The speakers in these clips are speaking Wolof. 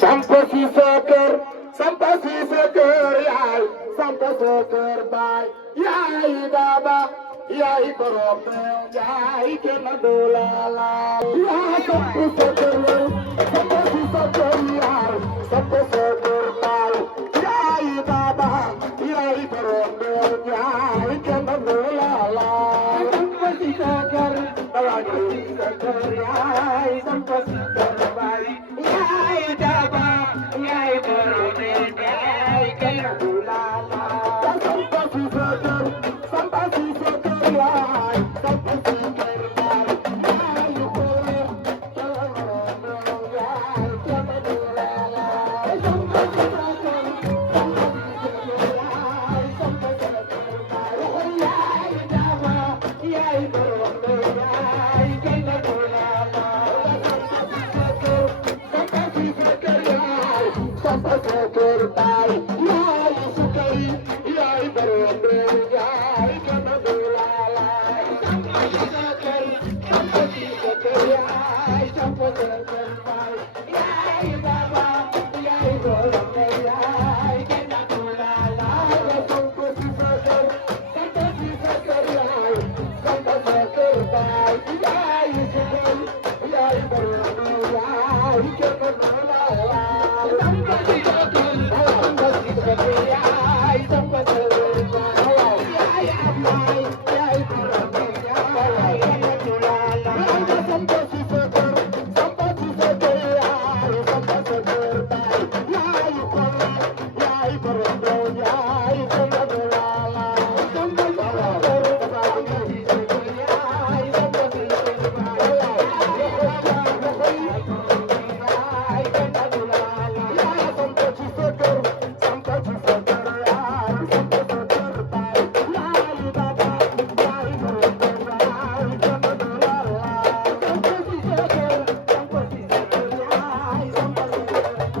sampa si sa kër sampa si sa kër yaay sampa sa kër baay yaay baba yaay borom yaay kenn du la laal yaa sampa sa kër sampa si sa kër yaay sampa sa kër baay yaay baba yaay borom yaay kenn du la laal sampa si sa kër yaay sampa si kër baay yaay baba yaay borom yaay kenn du la laal sampa si sa kër sampa si sa kër yaay sampa si kër baay yaay borom yaay kenn du la laal sampa si sa kër sampa si sa kër yaay sampa si kër baay yaay baba yaay borom yaay kenn du la laal sampa si sa kër yaay sampa si kër baay yaay sukay yaay borom yaay kenn du la laal sampa si sa kër sampa si sa kër yaay sampa si kër baay yaay baba yaay borom yaay kenn du la laal sampa si sa kër sampa si sa kër yaay sampa si kër baay yaay sukay yaay borom yaay kenn du la laal sampa si sa kër sampa si sa kër yaay sampa si kër baay yaay ablaay yaay borom yaay kenn du la laal sampa si sa kër sampa si sa kër yaay sampa si kër baay yaay kolle yaay borom yaay kenn du la laal sampa si sa kër sampa si sa kër yaay sampa si kër baay yaay kenn du la laal sampa si sa kër sampa si sa kër yaay sampa si kër baay yaay baba yaay borom yaay kenn du la laal sampa si sa kër sampa si sa kër yaay sampa si kër baay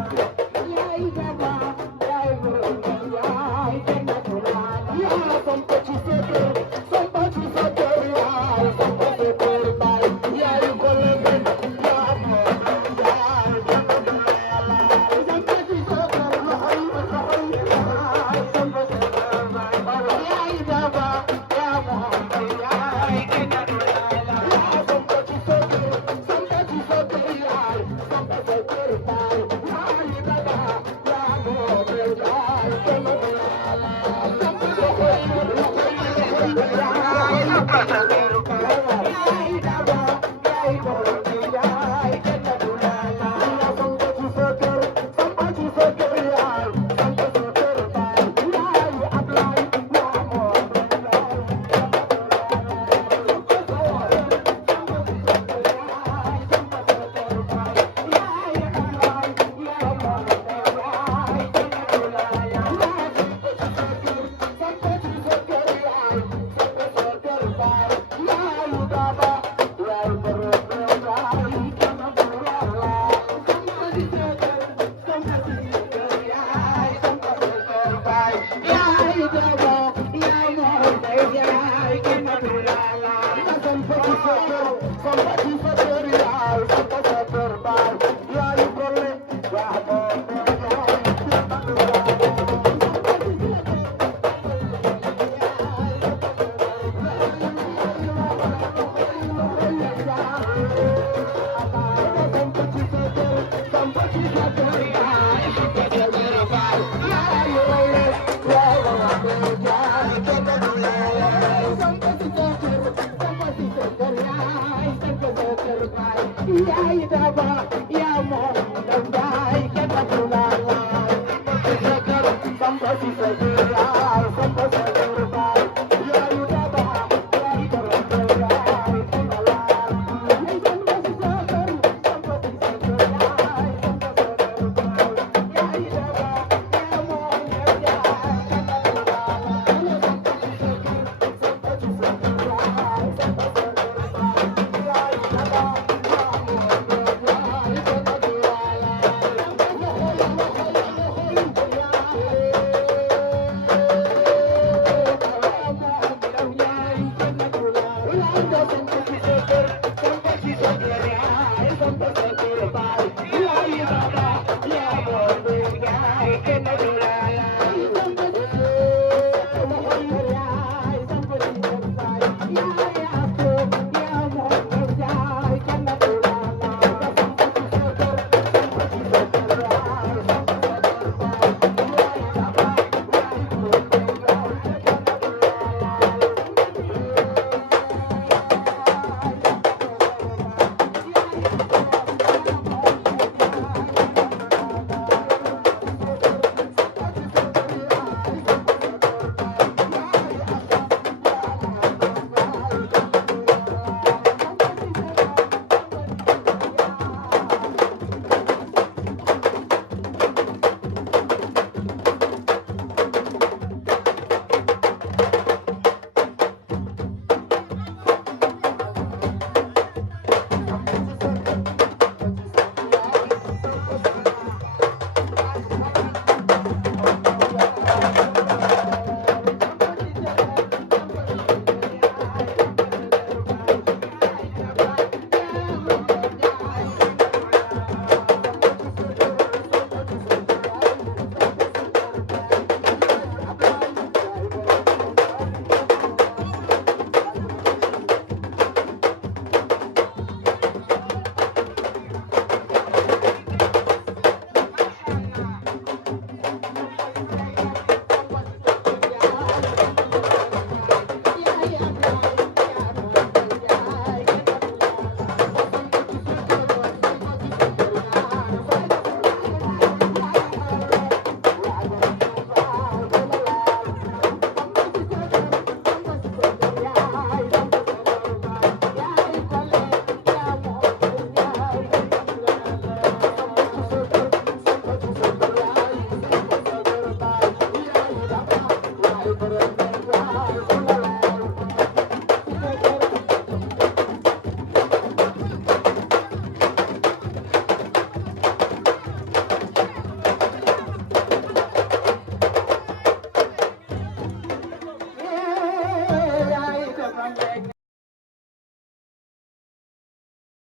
yaay baba yaay borom yaay kenn du la laal sampa si sa kër sampa si sa kër yaay sampa si kër baay yaay kolle yaa borom yaay kenn du la laal sampa si sa kër yaay sampa si kër baay yaay baba yaa borom yaay kenn du la laal sampa si sa kër sampa si sa kër yaay sampa si kër baay yaay baba yaa borom yaay kenn du la laal sampa si sa kër yaay sampa si kër baay yaay baba yaay borom yaay kenn du la laal sampa si sa kër sampa si sa kër yaay sampa si kër baay yaay ablaay yaa borom yaay daba yaa moom